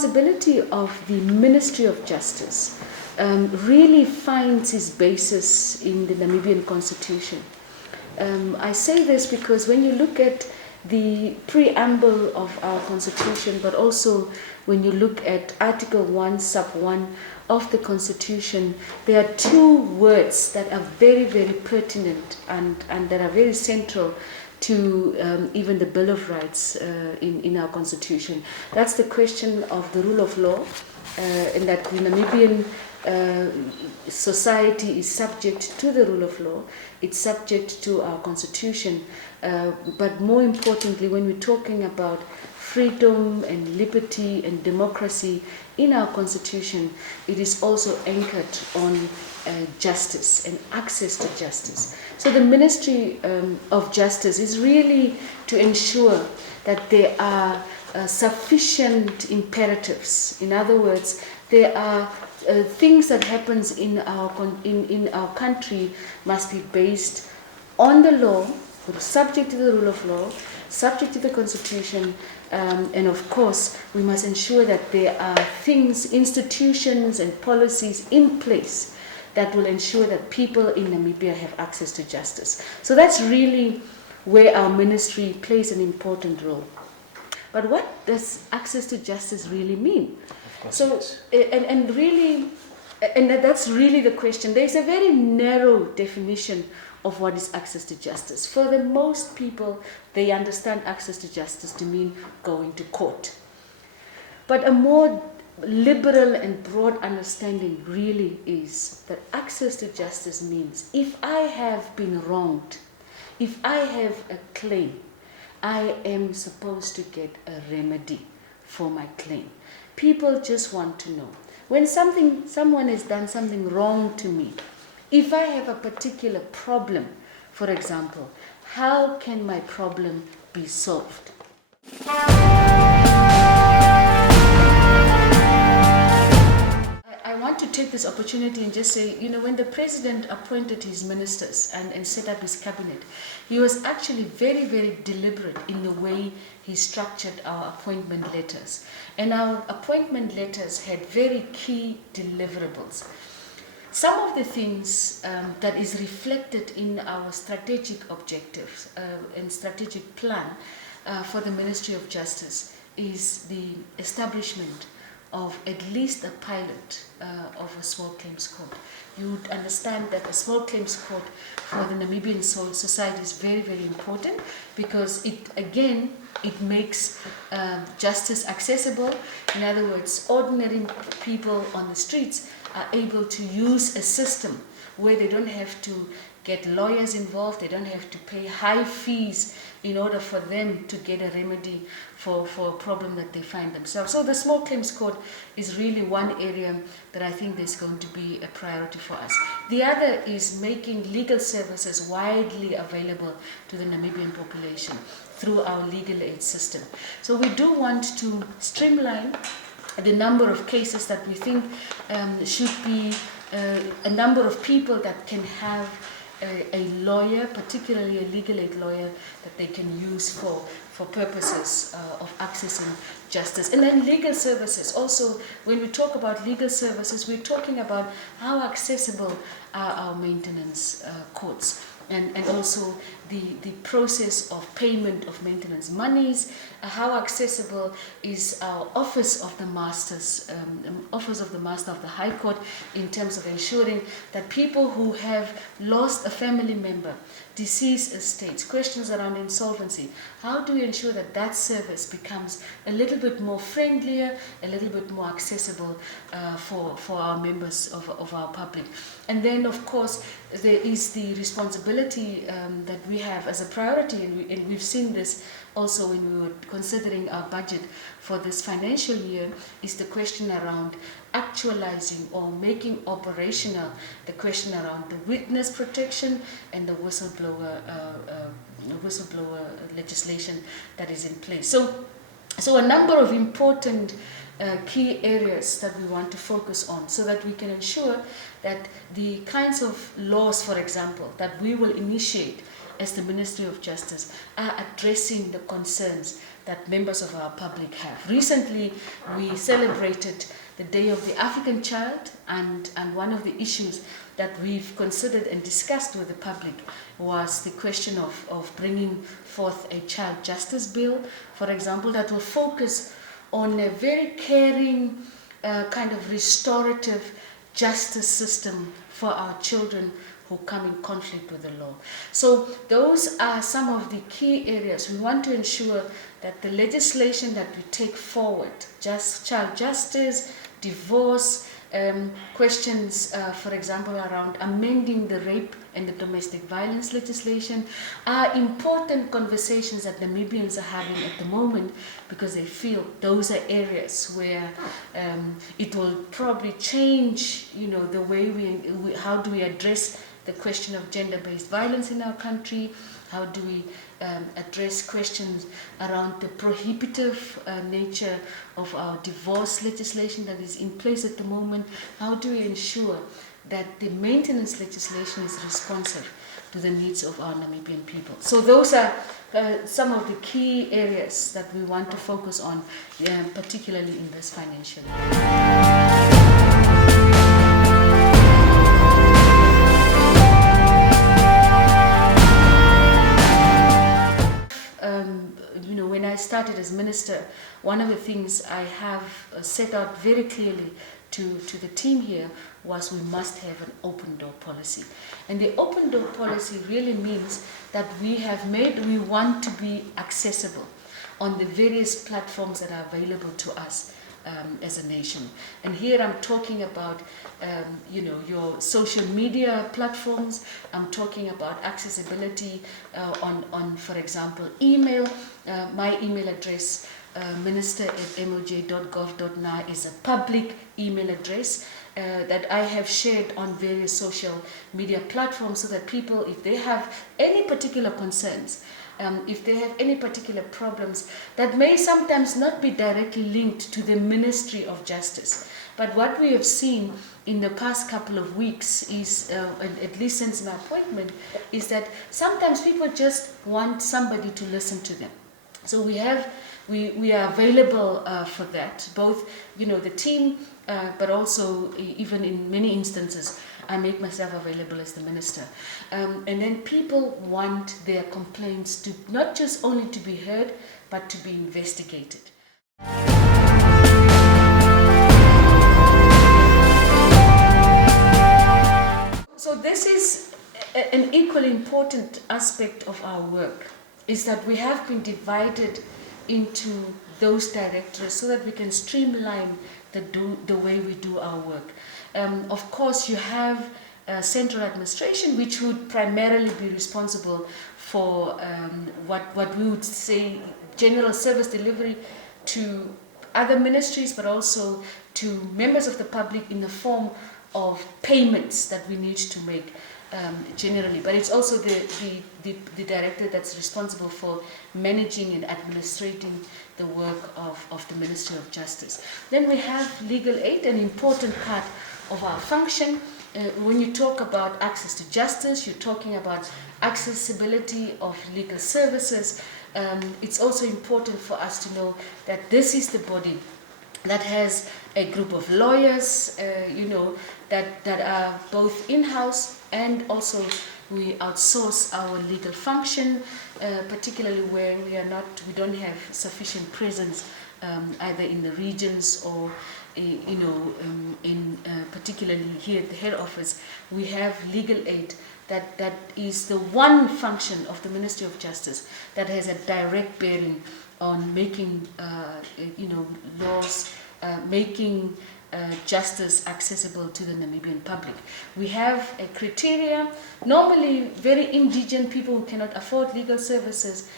responsibility of the Ministry of Justice really finds its basis in the Namibian Constitution. I say this because when you look at the preamble of our Constitution, but also when you look at Article 1, Sub 1 of the Constitution, there are two words that are very, very pertinent and that are very central to even the Bill of Rights in our Constitution. That's the question of the rule of law, and that the Namibian society is subject to the rule of law. It's subject to our Constitution. But more importantly, when we're talking about freedom and liberty and democracy in our Constitution, it is also anchored on justice and access to justice. So the Ministry of Justice is really to ensure that there are sufficient imperatives. In other words, there are things that happens in our country must be based on the law, subject to the rule of law, subject to the Constitution, and of course we must ensure that there are things, institutions and policies in place that will ensure that people in Namibia have access to justice. So that's really where our ministry plays an important role. But what does access to justice really mean? So, and that's really the question. There's a very narrow definition of what is access to justice. For the most people, they understand access to justice to mean going to court. But a more liberal and broad understanding really is that access to justice means if I have been wronged, if I have a claim, I am supposed to get a remedy for my claim. People just want to know. When someone has done something wrong to me, if I have a particular problem, for example, how can my problem be solved? I want to take this opportunity and just say, when the president appointed his ministers and set up his cabinet, he was actually very, very deliberate in the way he structured our appointment letters. And our appointment letters had very key deliverables. Some of the things that is reflected in our strategic objectives and strategic plan for the Ministry of Justice is the establishment of at least a pilot of a small claims court. You would understand that a small claims court for the Namibian society is very, very important because it makes justice accessible. In other words, ordinary people on the streets are able to use a system where they don't have to get lawyers involved, they don't have to pay high fees in order for them to get a remedy for a problem that they find themselves. So the small claims court is really one area that I think there's going to be a priority for us. The other is making legal services widely available to the Namibian population through our legal aid system. So we do want to streamline the number of cases that we think should be a number of people that can have a lawyer, particularly a legal aid lawyer, that they can use for purposes of accessing justice. And then legal services. Also, when we talk about legal services, we're talking about how accessible are our maintenance courts. And also the process of payment of maintenance monies, how accessible is our Office of the Master of the High Court in terms of ensuring that people who have lost a family member, deceased estates, questions around insolvency, how do we ensure that that service becomes a little bit more friendlier, a little bit more accessible for our members of our public. And then, of course, there is the responsibility that we have as a priority, and we've seen this also when we were considering our budget for this financial year, is the question around actualizing or making operational the question around the witness protection and the whistleblower legislation that is in place. So a number of important key areas that we want to focus on so that we can ensure that the kinds of laws, for example, that we will initiate as the Ministry of Justice, are addressing the concerns that members of our public have. Recently, we celebrated the Day of the African Child, and one of the issues that we've considered and discussed with the public was the question of bringing forth a child justice bill, for example, that will focus on a very caring, kind of restorative justice system for our children who come in conflict with the law. So those are some of the key areas. We want to ensure that the legislation that we take forward, child justice, divorce, questions, for example, around amending the rape and the domestic violence legislation, are important conversations that Namibians are having at the moment, because they feel those are areas where it will probably change, the way how do we address the question of gender-based violence in our country. How do we address questions around the prohibitive nature of our divorce legislation that is in place at the moment? How do we ensure that the maintenance legislation is responsive to the needs of our Namibian people? So those are some of the key areas that we want to focus on, particularly in this financial year. When I started as minister, one of the things I have set out very clearly to the team here was we must have an open door policy. And the open door policy really means that we want to be accessible on the various platforms that are available to us as a nation. And here I'm talking about your social media platforms. I'm talking about accessibility on, for example, email. My email address, minister@moj.gov.na, is a public email address that I have shared on various social media platforms, so that people, if they have any particular concerns, if they have any particular problems that may sometimes not be directly linked to the Ministry of Justice. But what we have seen in the past couple of weeks is, at least since my appointment, is that sometimes people just want somebody to listen to them. So we are available for that, both the team, but also even in many instances I make myself available as the minister. And then people want their complaints to not just only to be heard, but to be investigated. So this is an equally important aspect of our work, is that we have been divided into those directorates so that we can streamline the way we do our work. Of course, you have central administration, which would primarily be responsible for what we would say general service delivery to other ministries, but also to members of the public in the form of payments that we need to make generally. But it's also the director that's responsible for managing and administrating the work of the Ministry of Justice. Then we have legal aid, an important part of our function. When you talk about access to justice, you're talking about accessibility of legal services. It's also important for us to know that this is the body that has a group of lawyers, that are both in-house, and also we outsource our legal function, particularly where we don't have sufficient presence either in the regions or particularly here at the head office. We have legal aid that is the one function of the Ministry of Justice that has a direct bearing on making laws, making justice accessible to the Namibian public. We have a criteria. Normally, very indigent people who cannot afford legal services,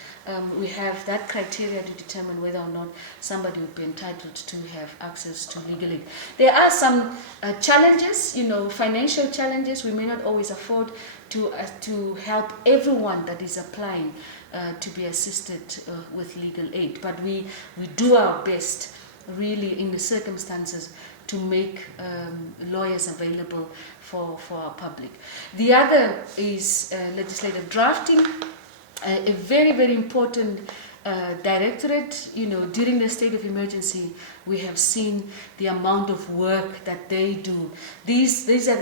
we have that criteria to determine whether or not somebody would be entitled to have access to legal aid. There are some challenges, financial challenges. We may not always afford to help everyone that is applying to be assisted with legal aid, but we do our best, really, in the circumstances, to make lawyers available for our public. The other is legislative drafting, a very, very important directorate. During the state of emergency, we have seen the amount of work that they do. These are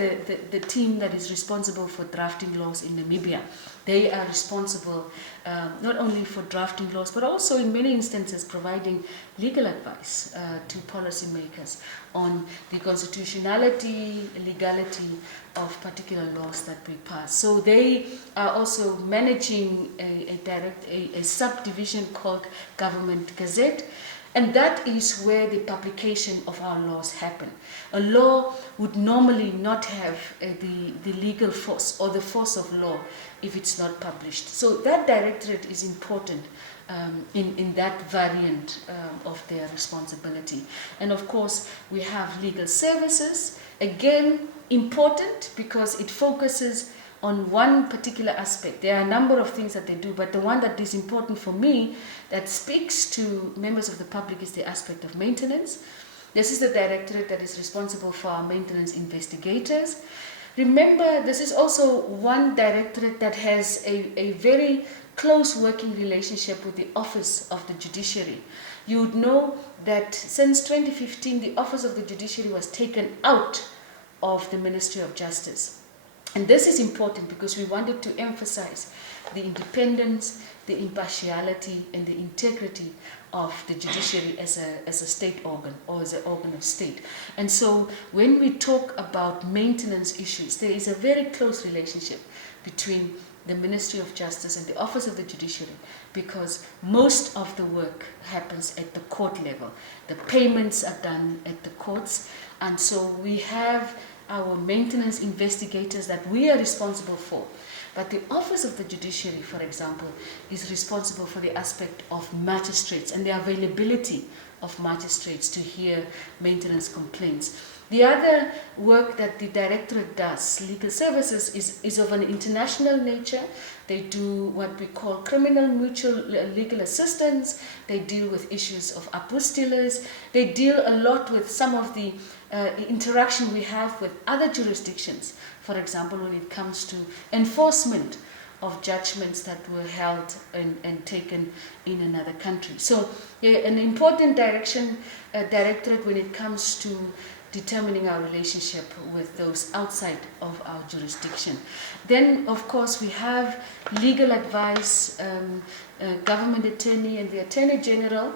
the team that is responsible for drafting laws in Namibia. They are responsible not only for drafting laws, but also in many instances providing legal advice to policymakers on the constitutionality, legality of particular laws that we pass. So they are also managing a subdivision called Government Gazette, and that is where the publication of our laws happen. A law would normally not have the legal force or the force of law if it's not published. So that directorate is important in that variant of their responsibility. And of course, we have legal services, again important because it focuses on one particular aspect. There are a number of things that they do, but the one that is important for me, that speaks to members of the public, is the aspect of maintenance. This is the directorate that is responsible for our maintenance investigators. Remember, this is also one directorate that has a very close working relationship with the Office of the Judiciary. You would know that since 2015, the Office of the Judiciary was taken out of the Ministry of Justice. And this is important because we wanted to emphasize the independence, the impartiality, and the integrity of the judiciary as a state organ, or as an organ of state. And so when we talk about maintenance issues, there is a very close relationship between the Ministry of Justice and the Office of the Judiciary, because most of the work happens at the court level. The payments are done at the courts, and so we have our maintenance investigators that we are responsible for. But the Office of the Judiciary, for example, is responsible for the aspect of magistrates and the availability of magistrates to hear maintenance complaints. The other work that the directorate does, legal services, is of an international nature. They do what we call criminal mutual legal assistance. They deal with issues of apostilles. They deal a lot with some of the interaction we have with other jurisdictions. For example, when it comes to enforcement of judgments that were held and taken in another country. So an important directorate when it comes to determining our relationship with those outside of our jurisdiction. Then, of course, we have legal advice, government attorney, and the Attorney General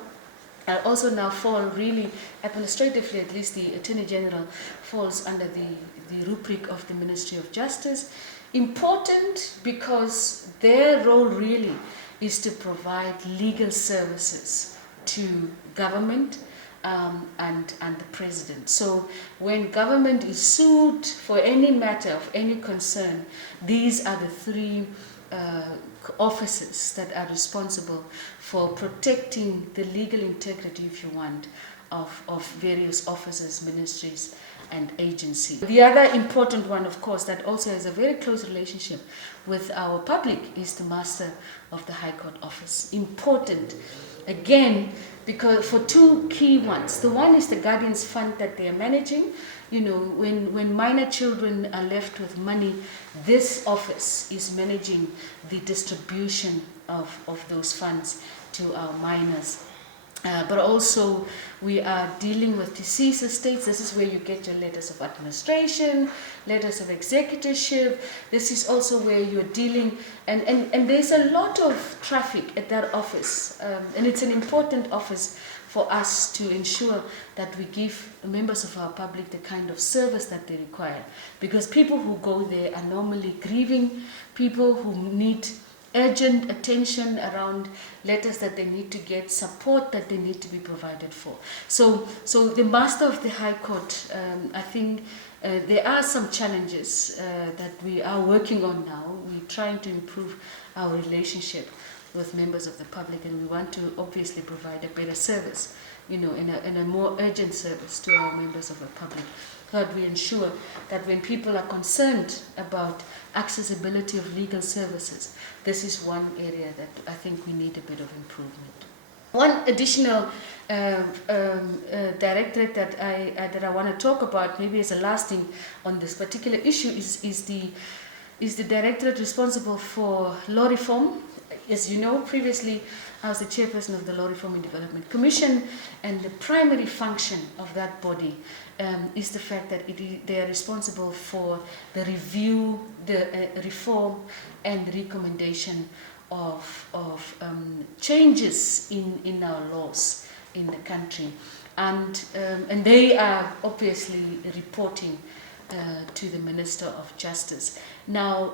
also now fall really, administratively at least, the Attorney General falls under the rubric of the Ministry of Justice. Important because their role really is to provide legal services to government and the president. So when government is sued for any matter of any concern, these are the three offices that are responsible for protecting the legal integrity, if you want, of various offices, ministries, and agencies. The other important one, of course, that also has a very close relationship with our public is the Master of the High Court Office. Important, again, because for two key ones. The one is the Guardians Fund that they are managing. You know, when minor children are left with money, this office is managing the distribution of those funds to our minors. But also we are dealing with deceased estates. This is where you get your letters of administration, letters of executorship. This is also where you're dealing, and there's a lot of traffic at that office. And it's an important office for us to ensure that we give members of our public the kind of service that they require. Because people who go there are normally grieving, people who need urgent attention around letters that they need to get, support that they need to be provided for. So the Master of the High Court, I think there are some challenges that we are working on now. We're trying to improve our relationship with members of the public, and we want to obviously provide a better service, you know, in a more urgent service to our members of the public. That we ensure that when people are concerned about accessibility of legal services, this is one area that I think we need a bit of improvement. One additional directorate that I want to talk about, maybe as a last thing on this particular issue, is the directorate responsible for law reform. As you know, previously I was the chairperson of the Law Reform and Development Commission, and the primary function of that body is the fact that they are responsible for the review, the reform, and the recommendation of changes in our laws in the country, and they are obviously reporting to the Minister of Justice. Now,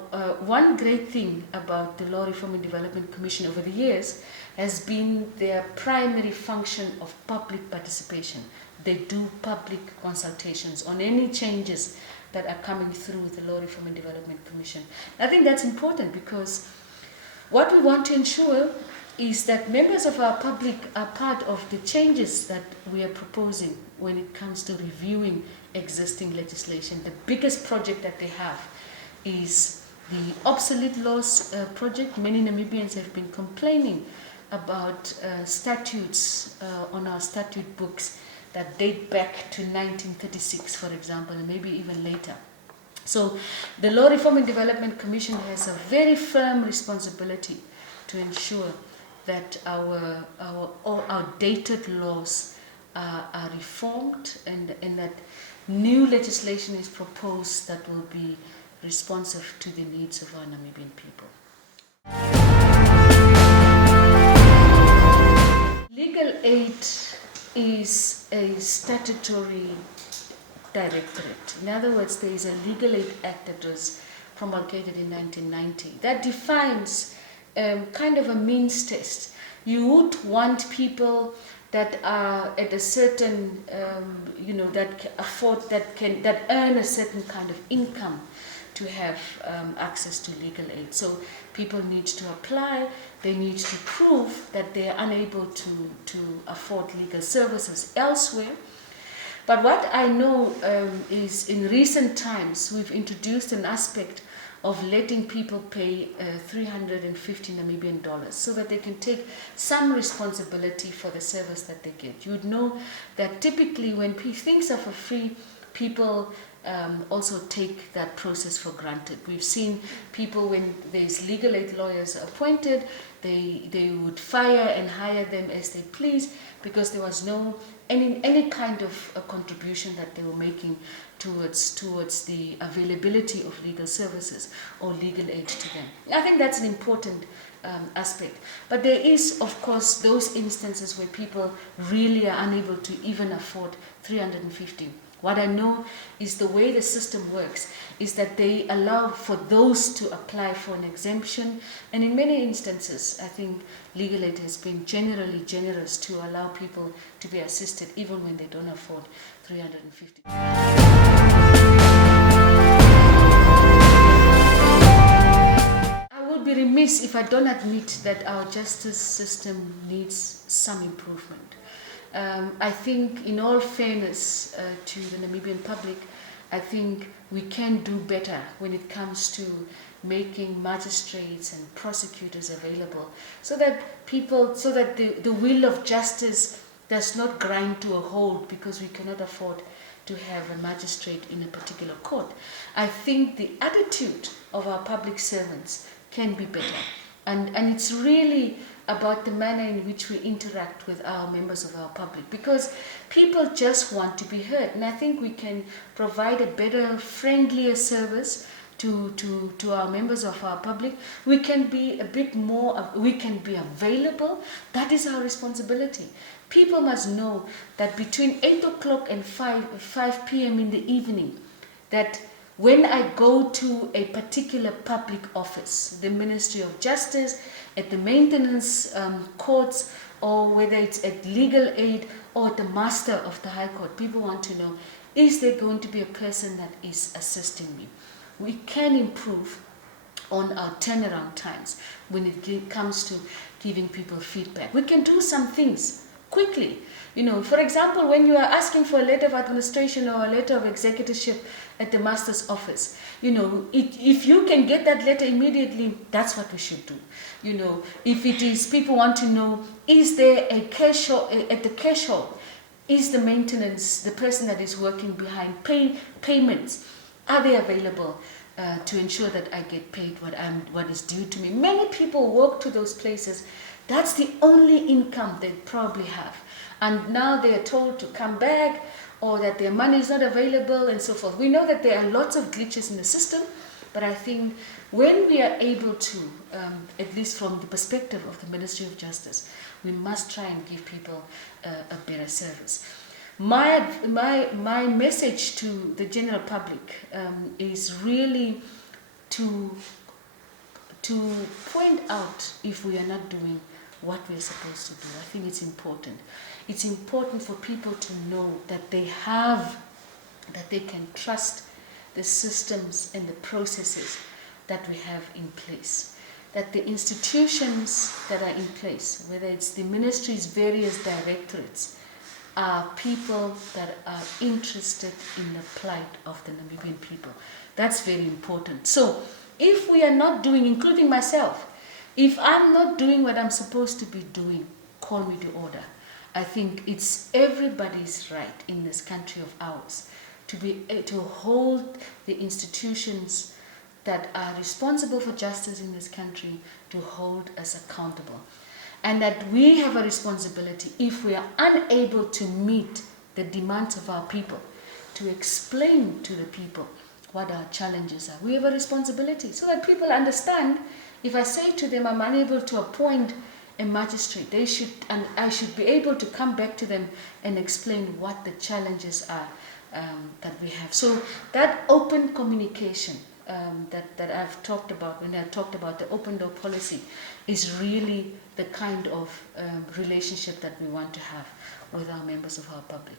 one great thing about the Law Reform and Development Commission over the years has been their primary function of public participation. They do public consultations on any changes that are coming through the Law Reform and Development Commission. I think that's important, because what we want to ensure is that members of our public are part of the changes that we are proposing when it comes to reviewing existing legislation. The biggest project that they have is the obsolete laws project. Many Namibians have been complaining about statutes on our statute books that date back to 1936, for example, and maybe even later. So the Law Reform and Development Commission has a very firm responsibility to ensure that our outdated laws are reformed, and that new legislation is proposed that will be responsive to the needs of our Namibian people. Legal aid is a statutory directorate. In other words, there is a Legal Aid Act that was promulgated in 1990 that defines kind of a means test. You would want people that are at a certain, that earn a certain kind of income to have access to legal aid. So people need to apply. They need to prove that they are unable to afford legal services elsewhere. But what I know is, in recent times, we've introduced an aspect of letting people pay 350 Namibian dollars so that they can take some responsibility for the service that they get. You would know that typically when things are for free, people also take that process for granted. We've seen people, when there's legal aid lawyers appointed, they would fire and hire them as they please, because there was no any kind of a contribution that they were making towards the availability of legal services or legal aid to them. I think that's an important aspect. But there is, of course, those instances where people really are unable to even afford 350. What I know is the way the system works is that they allow for those to apply for an exemption, and in many instances I think legal aid has been generally generous to allow people to be assisted even when they don't afford 350. I would be remiss if I don't admit that our justice system needs some improvement. I think, in all fairness to the Namibian public, I think we can do better when it comes to making magistrates and prosecutors available, so that the wheel of justice does not grind to a halt because we cannot afford to have a magistrate in a particular court. I think the attitude of our public servants can be better, and it's really about the manner in which we interact with our members of our public, because people just want to be heard, and I think we can provide a better, friendlier service to our members of our public. We can be a bit more, we can be available. That is our responsibility. People must know that between 8 o'clock and 5 p.m. in the evening, that when I go to a particular public office, the Ministry of Justice, at the maintenance courts, or whether it's at legal aid or at the master of the High Court, people want to know, is there going to be a person that is assisting me? We can improve on our turnaround times when it comes to giving people feedback. We can do some things quickly. You know, for example, when you are asking for a letter of administration or a letter of executorship at the master's office, you know, if you can get that letter immediately, that's what we should do. You know, if it is people want to know, is there a cash at the cash hall? Is the maintenance, the person that is working behind payments, are they available to ensure that I get paid what is due to me? Many people work to those places. That's the only income they probably have. And now they are told to come back, or that their money is not available and so forth. We know that there are lots of glitches in the system, but I think when we are able to, at least from the perspective of the Ministry of Justice, we must try and give people a better service. My message to the general public is really to point out if we are not doing what we're supposed to do. I think it's important. It's important for people to know that they can trust the systems and the processes that we have in place. That the institutions that are in place, whether it's the ministry's various directorates, are people that are interested in the plight of the Namibian people. That's very important. So if we are not doing, including myself, if I'm not doing what I'm supposed to be doing, call me to order. I think it's everybody's right in this country of ours to hold the institutions that are responsible for justice in this country, to hold us accountable. And that we have a responsibility, if we are unable to meet the demands of our people, to explain to the people what our challenges are. We have a responsibility so that people understand. If I say to them I'm unable to appoint a magistrate, and I should be able to come back to them and explain what the challenges are that we have. So that open communication that I've talked about when I talked about the open door policy is really the kind of relationship that we want to have with our members of our public.